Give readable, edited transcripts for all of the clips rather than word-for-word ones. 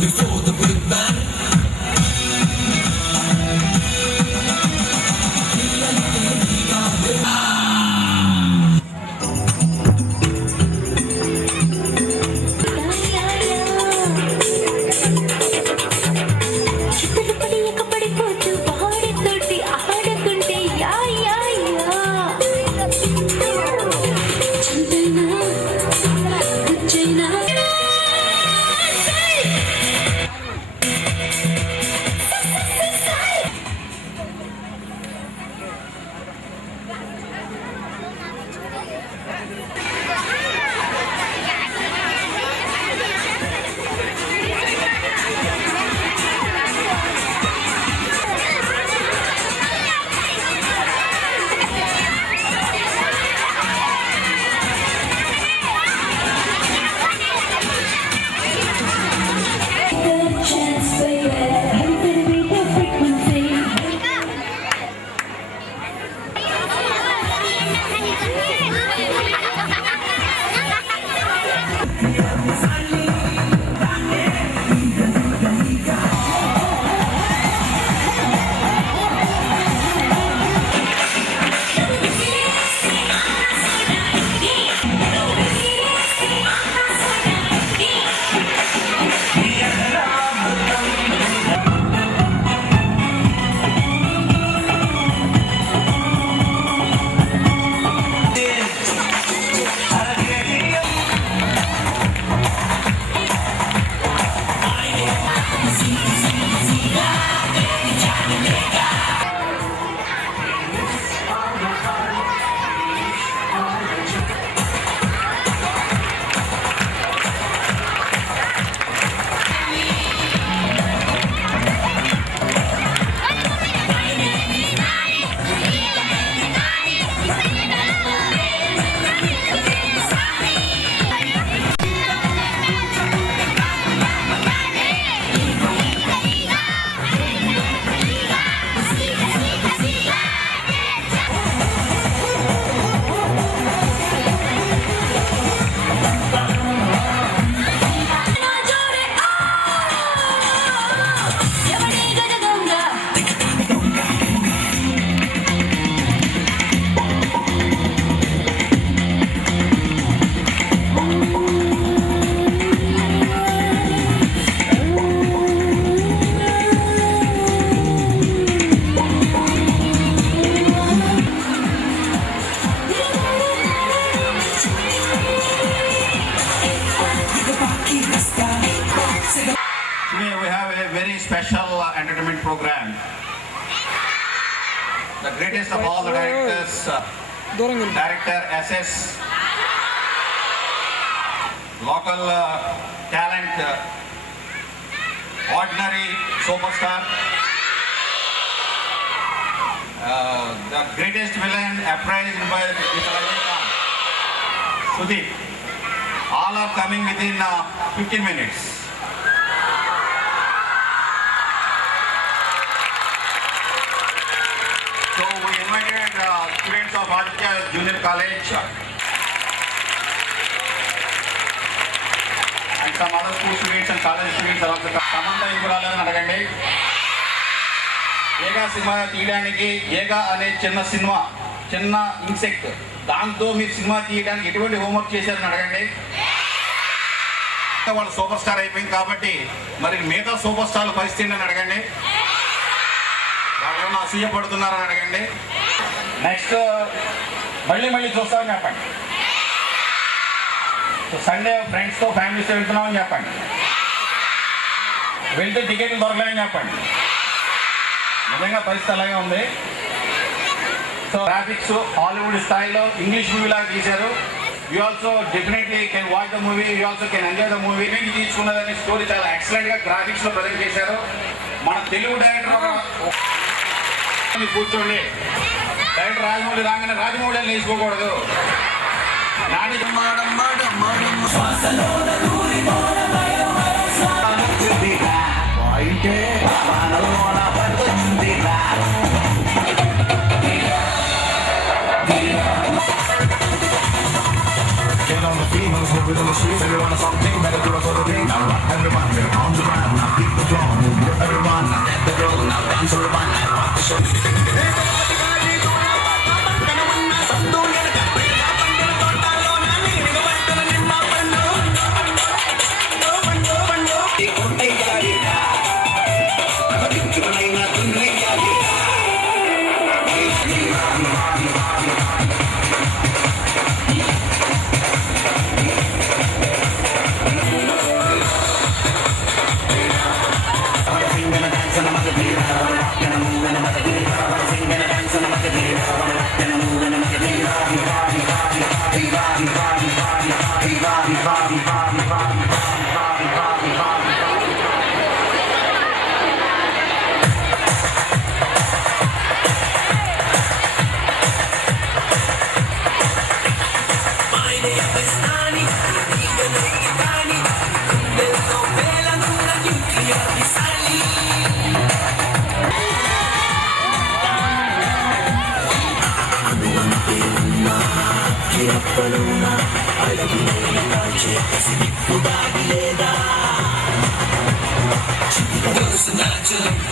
Before the Big Bang. Special entertainment program. The greatest of all the directors, Director SS, local talent, ordinary superstar, the greatest villain appraised by Mr. Rajnikant, Sudeep. All are coming within 15 minutes. So we invited students of Aditya Junior College and some other school students and college students are also Samantha Inguralani అడగండి. ఏగా cinema తీయడానికి ఏగా అనే చిన్న insect దాంతో మీరు cinema తీయడానికి ఎటువంటి హోంవర్క్ చేశారని అడగండి. వాళ్ళు సూపర్ స్టార్ అయిపోయింది కాబట్టి మరి మిగతా సూపర్ స్టార్ల పరిస్థితి అని అడగండి. వాళ్ళు ఏమన్నా అసూయ పడుతున్నారని అడగండి. నెక్స్ట్ మళ్ళీ చూస్తామని చెప్పండి. సండే ఫ్రెండ్స్తో ఫ్యామిలీస్తో వెళ్తున్నామని చెప్పండి. వెళ్తే టికెట్లు దొరకలేదని చెప్పండి. నిజంగా పరిస్థితి అలాగే ఉంది. సో గ్రాఫిక్స్ హాలీవుడ్ స్థాయిలో ఇంగ్లీష్ మూవీలాగా తీశారు. You also definitely can watch the movie, you also can enjoy the movie. నుంచి తీసుకున్నదని స్టోరీ చాలా ఎక్సలెంట్ గా గ్రాఫిక్స్ లో ప్రజెంట్ చేశారు. మన తెలుగు డైరెక్టర్ కూర్చోండి. డైరెక్టర్ రాజమౌళి రాగానే రాజమౌళి అని లేచిపోకూడదు. Nani Get on the feet, on the floor, in the streets, everyone on something, better do it for the thing. Now rock everyone, we're on the ground, now beat the drum, move everyone, now let the girl, now dance everyone, now rock the show.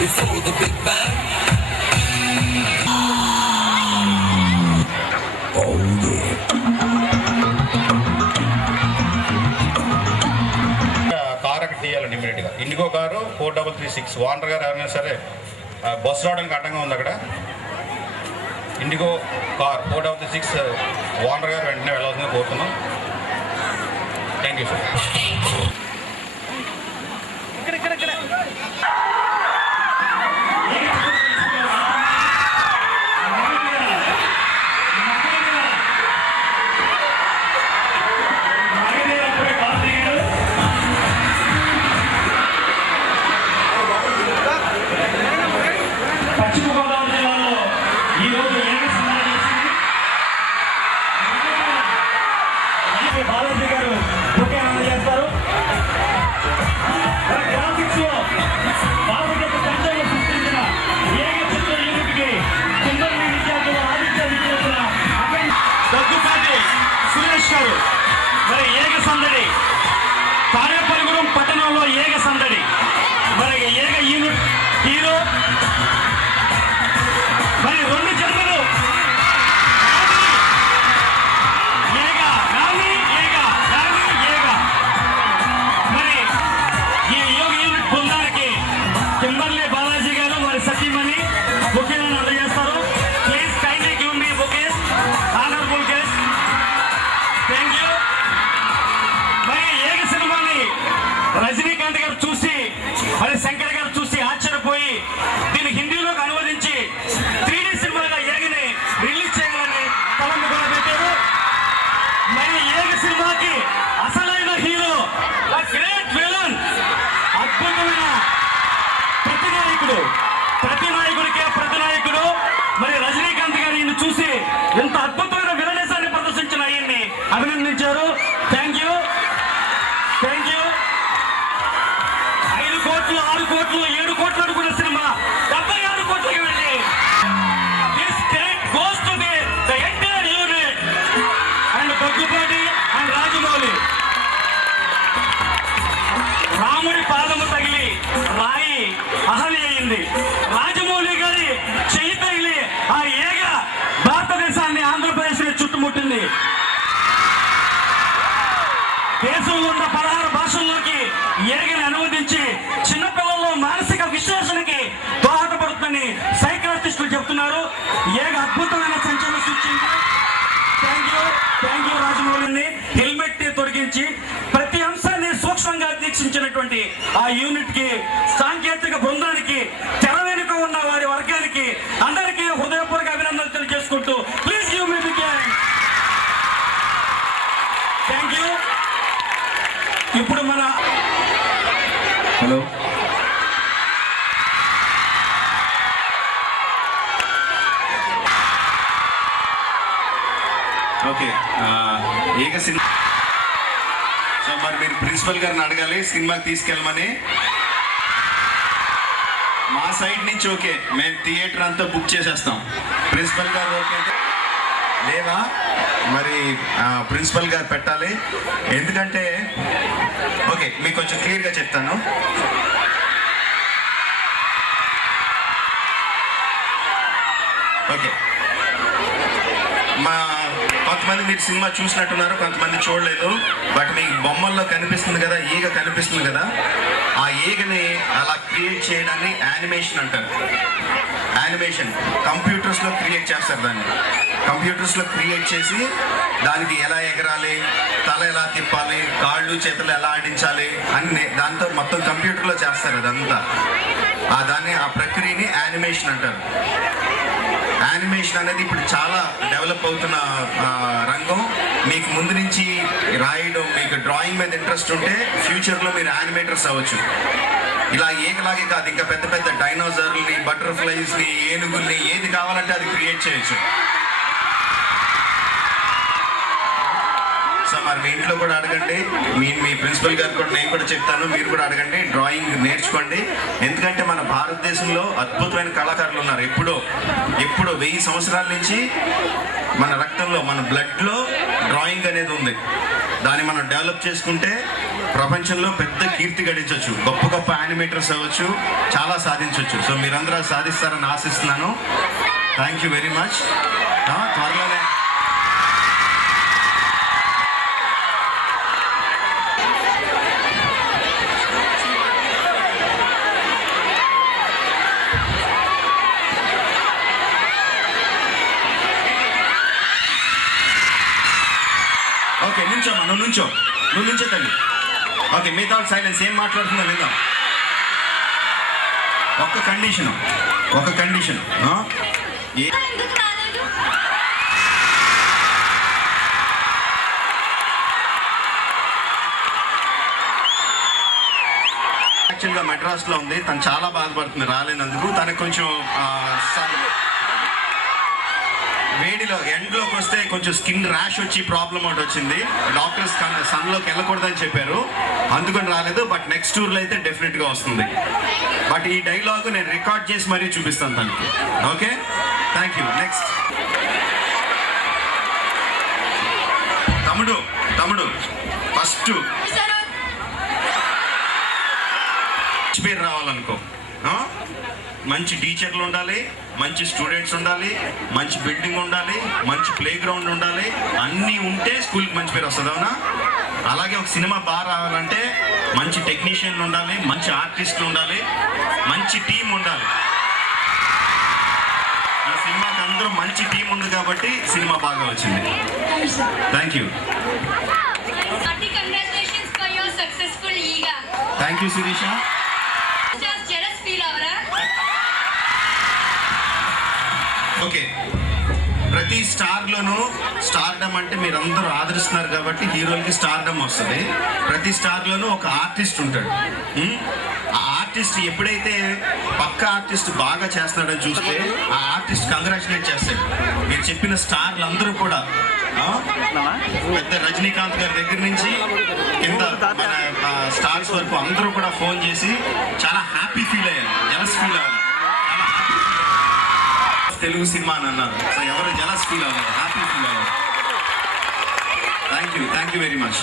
Before the Big Bang. Car అక్కడ తీయాలండి ఇమీడియట్గా. IndiGo car 4336 వానర్ గారు ఎవరైనా సరే bus రావడానికి అడ్డంగా ఉంది అక్కడ. IndiGo car 4336 వానర్ గారు వెంటనే వెళ్ళాల్సిందిగా కోరుతున్నాం. Thank you sir. బాలాజీ గారు బుకే అందజేస్తారు. గ్రాఫిక్స్ లో భారతదేశ సంచలనం సృష్టించిన ఏక చిత్ర యూనిట్కి కుందరి విద్యార్థులు ఆదిత్యాలు చేసిన దగ్గుపాటి సురేష్ గారు మరి ఏక సందడి తాడేపల్లిగూడెం పట్టణంలో ఏక సందడి మరి ఏక యూనిట్ హీరో మరి రెండు జన్మలు కింబర్లీ బాలాజీ గారు మరి సతీమణి బుకేలను అందజేస్తారు. Please kindly give me bouquets, honourable guest. Thank you. మరి ఏక సినిమాని రజనీకాంత్ గారు చూసి మరి శంకర్ గారు చూసి ఆశ్చర్యపోయి దీన్ని హిందీలోకి అనువదించి 3D సినిమాగా ఏగని రిలీజ్ చేయాలని తలంపు కూడా పెట్టారు. మరి ఏక సినిమాకి అసలైన హీరో గ్రేట్ విలన్ అద్భుతమైన ప్రతి నాయకుడికే ప్రతి నాయకుడు మరి రజనీకాంత్ గారు ఈయన చూసి ఎంత అద్భుతమైన విలనేశాన్ని ప్రదర్శించిన ఆయన్ని అభినందించారు. Thank you, thank you. 5 కోట్లు 6 కోట్లు 7 కోట్లు అనుకున్న సినిమా 76 కోట్లకి వెళ్ళి this credit goes to the entire unit and Daggubati and Rajamouli. రాముడి పాదము తగిలి రాయి అహలి అయింది. రాజమౌళి గారి చెయ్యి తగిలి ఆ ఏగ భారతదేశాన్ని ఆంధ్రప్రదేశ్ చుట్టుముట్టింది. దేశంలో ఉన్న 16 భాషల్లోకి ఏగని అనువదించి చిన్నపిల్లల్లో మానసిక విశ్లేషణకి దోహదపడుతుందని సైకాలజిస్టులు చెప్తున్నారు. ఏగ అద్భుతమైన సంచలనం సృష్టించి థ్యాంక్ యూ రాజమౌళిని హెల్మెట్ ని తొలగించి ప్రతి అంశాన్ని సూక్ష్మంగా దీక్షించినటువంటి ఆ యూనిట్ కి సాంకేతిక బృందానికి తెర వెనుక ఉన్న వారి వర్గానికి అందరికీ హృదయపూర్వక అభినందనలు తెలియజేసుకుంటూ please give me big hand. Okay, ఏక సినిమా. సో మరి మీరు ప్రిన్సిపల్ గారిని అడగాలి సినిమాకి తీసుకెళ్ళమని. మా సైడ్ నుంచి ఓకే, మేము థియేటర్ అంతా బుక్ చేసేస్తాం. ప్రిన్సిపల్ గారు ఓకే లేదా? మరి ప్రిన్సిపల్ గారు పెట్టాలి. ఎందుకంటే ఓకే, మీకు కొంచెం క్లియర్గా చెప్తాను. ఓకే, కొంతమంది మీరు సినిమా చూసినట్టున్నారు, కొంతమంది చూడలేదు. బట్ మీకు బొమ్మల్లో కనిపిస్తుంది కదా, ఈగ కనిపిస్తుంది కదా, ఆ ఈగని అలా క్రియేట్ చేయడాన్ని యానిమేషన్ అంటారు. యానిమేషన్ కంప్యూటర్స్లో క్రియేట్ చేస్తారు. దాన్ని కంప్యూటర్స్లో క్రియేట్ చేసి దానికి ఎలా ఎగరాలి, తల ఎలా తిప్పాలి, కాళ్ళు చేతులు ఎలా ఆడించాలి అన్ని దాంతో మొత్తం కంప్యూటర్లో చేస్తారు. అదంతా దాన్ని ఆ ప్రక్రియని యానిమేషన్ అంటారు. యానిమేషన్ అనేది ఇప్పుడు చాలా డెవలప్ అవుతున్న రంగం. మీకు ముందు నుంచి రాయడం, మీకు డ్రాయింగ్ మీద ఇంట్రెస్ట్ ఉంటే ఫ్యూచర్లో మీరు యానిమేటర్స్ అవ్వచ్చు. ఇలా ఏకలాగే కాదు, ఇంకా పెద్ద పెద్ద డైనోసార్లని, బటర్ఫ్లైస్ని, ఏనుగుల్ని, ఏది కావాలంటే అది క్రియేట్ చేయొచ్చు. సో మరి మీ ఇంట్లో కూడా అడగండి, మీ ప్రిన్సిపల్ గారు కూడా, నేను కూడా చెప్తాను, మీరు కూడా అడగండి, డ్రాయింగ్ నేర్చుకోండి. ఎందుకంటే మన భారతదేశంలో అద్భుతమైన కళాకారులు ఉన్నారు. ఎప్పుడో 1000 సంవత్సరాల నుంచి మన రక్తంలో, మన బ్లడ్లో డ్రాయింగ్ అనేది ఉంది. దాన్ని మనం డెవలప్ చేసుకుంటే ప్రపంచంలో పెద్ద కీర్తి గడించవచ్చు, గొప్ప గొప్ప యానిమేటర్స్ అవ్వచ్చు, చాలా సాధించవచ్చు. సో మీరందరూ సాధిస్తారని ఆశిస్తున్నాను. Thank you very much. త్వరలోనే ఓకే, నుంచోమ్మా, నువ్వు నుంచో తల్లి. ఓకే, మిగతా సైలెన్స్, ఏం మాట్లాడుతుందో విందాం. ఒక కండిషన్ యాక్చువల్గా మెడ్రాస్లో ఉంది. తను చాలా బాధపడుతుంది రాలేనందుకు. తనకు కొంచెం వేడిలో ఎండ్లోకి వస్తే కొంచెం స్కిన్ ర్యాష్ వచ్చి ప్రాబ్లం ఒకటి వచ్చింది. డాక్టర్స్ సన్లోకి వెళ్ళకూడదని చెప్పారు, అందుకని రాలేదు. బట్ నెక్స్ట్ టూర్లో అయితే డెఫినెట్గా వస్తుంది. బట్ ఈ డైలాగ్ నేను రికార్డ్ చేసి మరీ చూపిస్తాను తనకి. Okay, thank you. నెక్స్ట్ తమ్ముడు ఫస్ట్ పేరు రావాలనుకో, మంచి టీచర్లు ఉండాలి, మంచి స్టూడెంట్స్ ఉండాలి, మంచి బిల్డింగ్ ఉండాలి, మంచి ప్లే గ్రౌండ్ ఉండాలి. అన్నీ ఉంటే స్కూల్కి మంచి పేరు వస్తుంది, అవునా? అలాగే ఒక సినిమా బాగా రావాలంటే మంచి టెక్నీషియన్లు ఉండాలి, మంచి ఆర్టిస్టులు ఉండాలి, మంచి టీం ఉండాలి. ఈ సినిమాకి అందరూ మంచి టీం ఉంది కాబట్టి సినిమా బాగా వచ్చింది. Thank you. Thank you Shirisha. Okay, ప్రతి స్టార్లోనూ స్టార్డమ్ అంటే మీరందరూ ఆదరిస్తున్నారు కాబట్టి హీరోలకి స్టార్డమ్ వస్తుంది. ప్రతి స్టార్లోనూ ఒక ఆర్టిస్ట్ ఉంటాడు. ఆ ఆర్టిస్ట్ ఎప్పుడైతే పక్క ఆర్టిస్ట్ బాగా చేస్తున్నాడని చూస్తే ఆ ఆర్టిస్ట్ కంగ్రాచులేట్ చేస్తాడు. మీరు చెప్పిన స్టార్లు అందరూ కూడా, పెద్ద రజనీకాంత్ గారి దగ్గర నుంచి కింద మన స్టార్స్ వరకు అందరూ కూడా ఫోన్ చేసి చాలా హ్యాపీ ఫీల్ అయ్యారు, జలస్ ఫీల్ అవ్వాలి. తెలుగు సినిమా అని అన్నారు. సో ఎవరు జలస్ ఫీల్ అవ్వాలి, హ్యాపీ ఫీల్ అవ్వాలి. Thank you very much.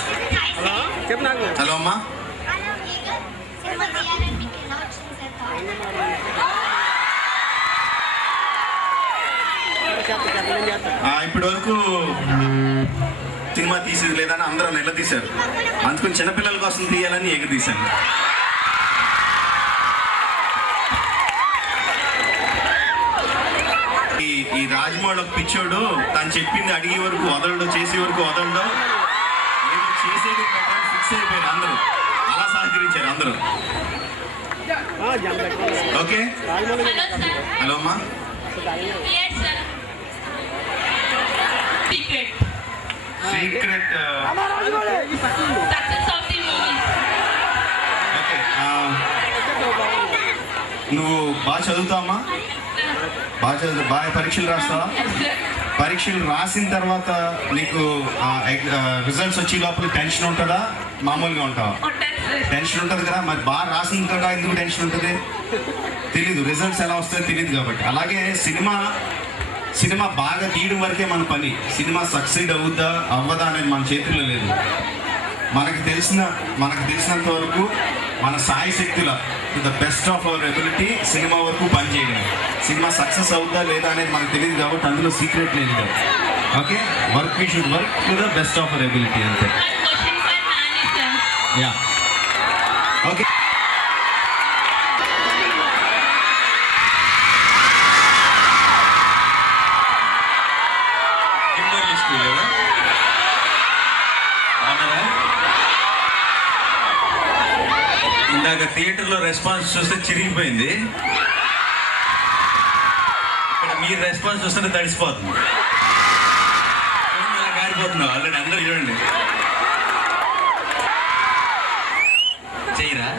Hello అమ్మా. ఇప్పటి వరకు సినిమా తీసేది లేదని అందరూ నిలదీశారు. అందుకని చిన్నపిల్లల కోసం తీయాలని ఎగదీశాను. ఈ రాజమౌళి పిచ్చోడు తను చెప్పింది అడిగే వరకు వదలడు, చేసే వరకు వదలడు, ఏదో చేసేది ఫిక్స్ అయిపోయారు అందరూ. అలా సహకరించారు అందరూ. ఓకే, హలో అమ్మా. సీక్రెట్ ఓకే, నువ్వు బాగా చదువుతావమ్మా? బాగా పరీక్షలు రాస్తావా? పరీక్షలు రాసిన తర్వాత నీకు రిజల్ట్స్ వచ్చే లోపల టెన్షన్ ఉంటుందా, మామూలుగా ఉంటావా? టెన్షన్ ఉంటుంది కదా. మరి బాగా రాసిన తర్వాత ఎందుకు టెన్షన్ ఉంటుంది? తెలీదు, రిజల్ట్స్ ఎలా వస్తాయో తెలియదు కాబట్టి. అలాగే సినిమా బాగా తీయడం వరకే మన పని. సినిమా సక్సీడ్ అవ్వదా అనేది మన చేతుల్లో లేదు. మనకు తెలిసినంత వరకు మన సాయి శక్తుల to the best of our ability cinema వరకు పనిచేయడం. సినిమా సక్సెస్ అవుద్దా లేదా అనేది మనకు తెలియదు కాబట్టి అందులో సీక్రెట్ లేదు కదా. Okay, we should work to the best of our ability అంతే. Yeah, okay. ఇందాక థియేటర్లో రెస్పాన్స్ చూస్తే చిరిగిపోయింది, ఇక్కడ మీరు రెస్పాన్స్ చూస్తుంటే తడిసిపోతుంది, కారిపోతున్నావు ఆల్రెడీ. అందరూ చూడండి, చెయ్యరా?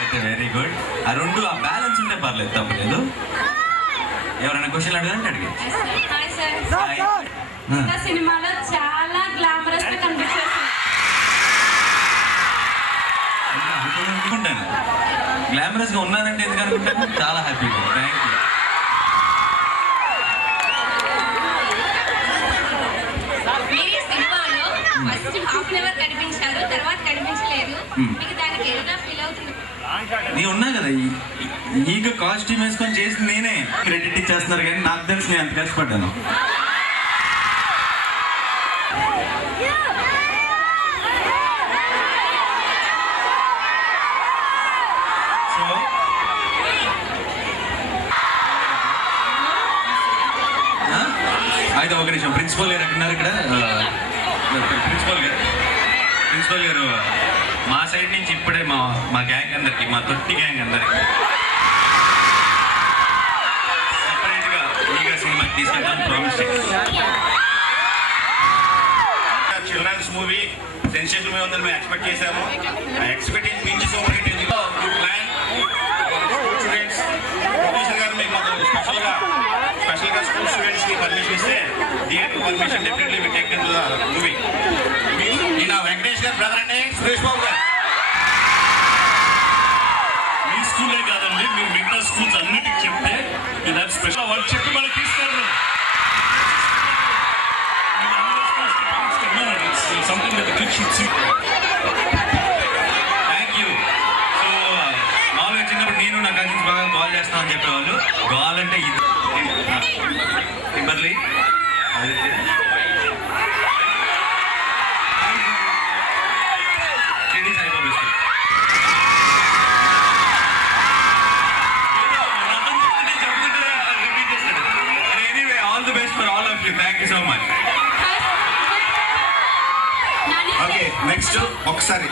అయితే వెరీ గుడ్. ఆ రెండు ఆ బ్యాలెన్స్ ఉంటే పర్లేదు, తప్పలేదు. ఎవరైనా క్వశ్చన్ అడగాలంటే అడిగి. సినిమాలో చాలా గ్లామరస్ గా కనిపించారు. అనుకుంటాను గ్లామరస్ గా ఉన్నానంటే ఎందుకు అనుకుంటాను. చాలా హ్యాపీగా. Thank you. మీరు సినిమాలో ఫస్ట్ హాఫ్ అన్ అవర్ కనిపించారు, తర్వాత కనిపించలేదు. మీకు దానికి ఎలా ఫీల్ అవుతుంది? నీ ఉన్నా కదా, ఈగ కాస్ట్యూమ్ వేసుకొని చేసి నేనే క్రెడిట్ ఇచ్చేస్తున్నారు, కానీ నాకు తెలిసి నేను అంత కష్టపడ్డాను. అయితే ఒక నిమిషం, ప్రిన్సిపల్ గారు ఎక్కడున్నారు? ఇక్కడ ప్రిన్సిపల్ గారు మా సైడ్ నుంచి ఇప్పుడే మా గ్యాంగ్ అందరికి, మా తొట్టి గ్యాంగ్ అందరికి సెపరేట్గా ఈగా సినిమాకి తీసుకెళ్తాను promise. Children's movie sensation movie ఉందని మేము ఎక్స్పెక్ట్ చేశాము. ఆ ఎక్స్పెక్టేషన్ మించి సూపర్ హిట్ అయింది. Good plan. Students producer garu మీకు మాకు స్పెషల్గా స్కూల్ స్టూడెంట్స్కి పర్మిషన్ ఇస్తే theatre permission definitely we take in the movie. ఈయన వెంకటేష్ గారు బ్రదర్ అండి, సురేష్ బాబు గారు. మీ స్కూలే కాదండి, మీరు మిగతా స్కూల్స్ అన్నిటికి చెప్తే ఇది స్పెషల్ వాళ్ళు చెప్పి మనకి తీసుకెళ్ళరు. Something with click sheets. Thank you. So మామూలుగా చిన్నప్పుడు నేను నా కజిన్స్ బాగా కాల్ చేస్తామని చెప్పేవాళ్ళు. కాల్ అంటే ఇది ఇబ్బంది. Anyway, all the best for all of you. Thank you so much. Okay, next ఒకసారి